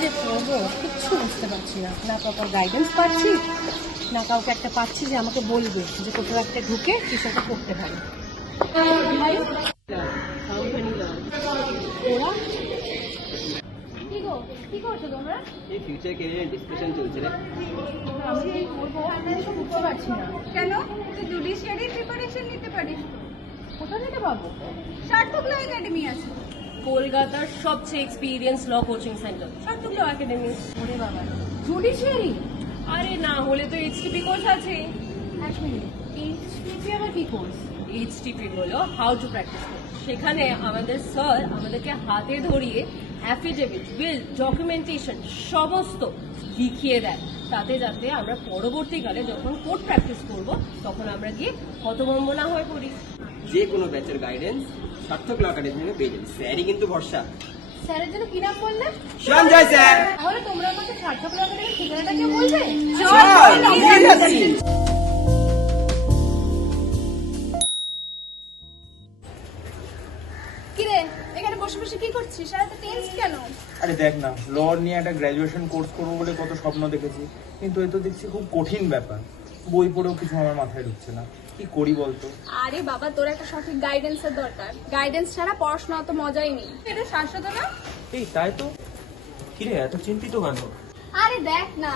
যে করব কিচ্ছু বুঝতে পারছি না। না প্রপার গাইডেন্স পাচ্ছি না কাউকে একটা পাচ্ছি যে আমাকে বলবে যে কোথাও একটা ঢুকে কিছু একটা করতে পারে। ভাই ওরা কি গো কি করছ তোমরা? এই ফিউচার ক্যারিয়ার ডিসকাশন চলছে রে। আমি এই করব আমি এসব বুঝতে পারছি না। কেন? তুই জুডিশিয়ারি প্রিপারেশন নিতে পারিস। কোথা থেকে পাবো? সার্থক ল একাডেমি আছে। কলকাতার সবচেয়ে এক্সপিরিয়েন্স ল কোচিং সেন্টার সার্থক ল একাডেমি ওরে বাবা। জুডিশিয়ারি আরে না হলে তো এইচটিপি কোর্স আছে এক মিনিট। এইচপিপি আবার কি কোর্স এইচটিপি হলো হাউ টু প্র্যাকটিস সেখানে আমাদের স্যার আমাদেরকে হাতে ধরিয়ে অ্যাফিডেভিট বিল ডকুমেন্টেশন সমস্ত লিখিয়ে দেয়। তাতে যাতে আমরা পরবর্তীকালে যখন কোর্ট প্র্যাকটিস করব তখন আমরা গিয়ে হতভম্ব না হয়ে পড়ি। যে কোনো ব্যাচের গাইডেন্স সার্থক ল একাডেমি পেয়ে যাবে স্যারই কিন্তু ভরসা। স্যারের জন্য কি নাম বললে? সঞ্জয় স্যার। তাহলে তোমরা আমাকে সার্থক লাগালে ঠিকানাটা কে বলবে কিরে এখানে বসে বসে কি করছিস? আর এত টেন্স কেন? আরে দেখ না ল নিয়ে একটা গ্র্যাজুয়েশন কোর্স করব বলে কত স্বপ্ন দেখেছি কিন্তু এ তো দেখছি খুব কঠিন ব্যাপার। বই পড়েও কিছু আমার মাথায় ঢুকছে না। কি করি বলতো? আরে বাবা তোর একটা সঠিক গাইডেন্সের দরকার। গাইডেন্স ছাড়া পড়াশোনা অত মজাই নেই। এটা শাশ্বত না? এই তাই তো। কিরে এত চিন্তিত কেন? আরে দেখ না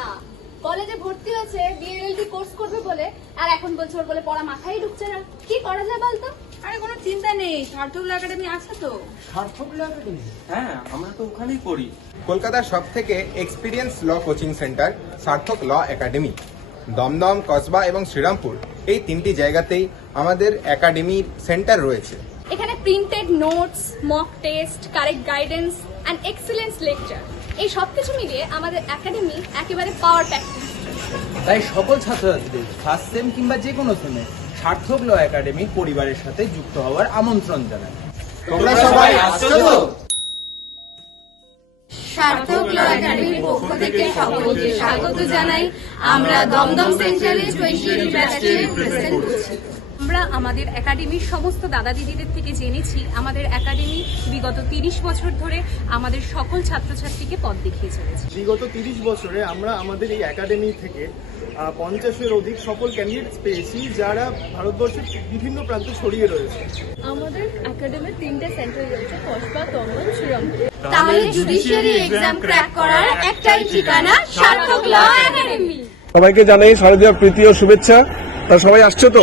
কলেজে ভর্তি হয়েছে বিএলএলবি কোর্স করবে বলে আর এখন বলছে ওর বলে পড়া মাথায় ঢুকছে না। কি করা যায় বলতো? আরে কোনো চিন্তা নেই সার্থক একাডেমি আছে তো। সার্থক ল একাডেমি হ্যাঁ আমরা তো ওখানেই পড়ি। কলকাতার সব থেকে এক্সপিরিয়েন্স ল কোচিং সেন্টার সার্থক ল একাডেমি দমদম কসবা এবং শ্রীরামপুর। এই তিনটি জায়গাতেই আমাদের একাডেমির সেন্টার রয়েছে। এখানে printed notes mock test correct guidance and excellence lecture এই সব কিছু মিলিয়ে আমাদের একাডেমি একেবারে পাওয়ার প্যাক তাই সকল ছাত্রছাত্রীদের ফার্স্ট সেম কিংবা যে কোনো সেমে সার্থক ল একাডেমি পরিবারের সাথে যুক্ত হওয়ার আমন্ত্রণ জানায় তোমরা সবাই আসছো তো? সার্থক ল একাডেমির পক্ষ থেকে সকলকে স্বাগত জানাই। আমরা দমদম সেন্ট্রালে টোয়েন্টি ব্যাচে প্রেজেন্ট করছি আমরা আমাদের একাডেমির সমস্ত দাদা দিদিদের থেকে জেনেছি আমাদের একাডেমি বিগত তিরিশ বছর ধরে আমাদের সকল ছাত্রছাত্রীকে পথ দেখিয়ে চলেছে। বিগত তিরিশ বছরে আমরা আমাদের এই একাডেমি থেকে পঞ্চাশের অধিক সকল ক্যান্ডিডেটস পেয়েছি যারা ভারতবর্ষের বিভিন্ন প্রান্তে ছড়িয়ে রয়েছে। আমাদের একাডেমির তিনটে সেন্টার রয়েছে কসবা দমদম শ্রীরামপুর তাহলে জুডিশিয়ারি এক্সাম ক্র্যাক করার একটাই ঠিকানা সার্থক ল একাডেমি সবাইকে জানাই শারদীয় প্রীতি ও শুভেচ্ছা। তা সবাই আসছো তো?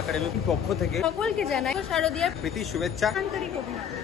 একাডেমির পক্ষ থেকে সকলকে জানাই শারদীয়া প্রীতি শুভেচ্ছা। আন্তরিক অভিনন্দন।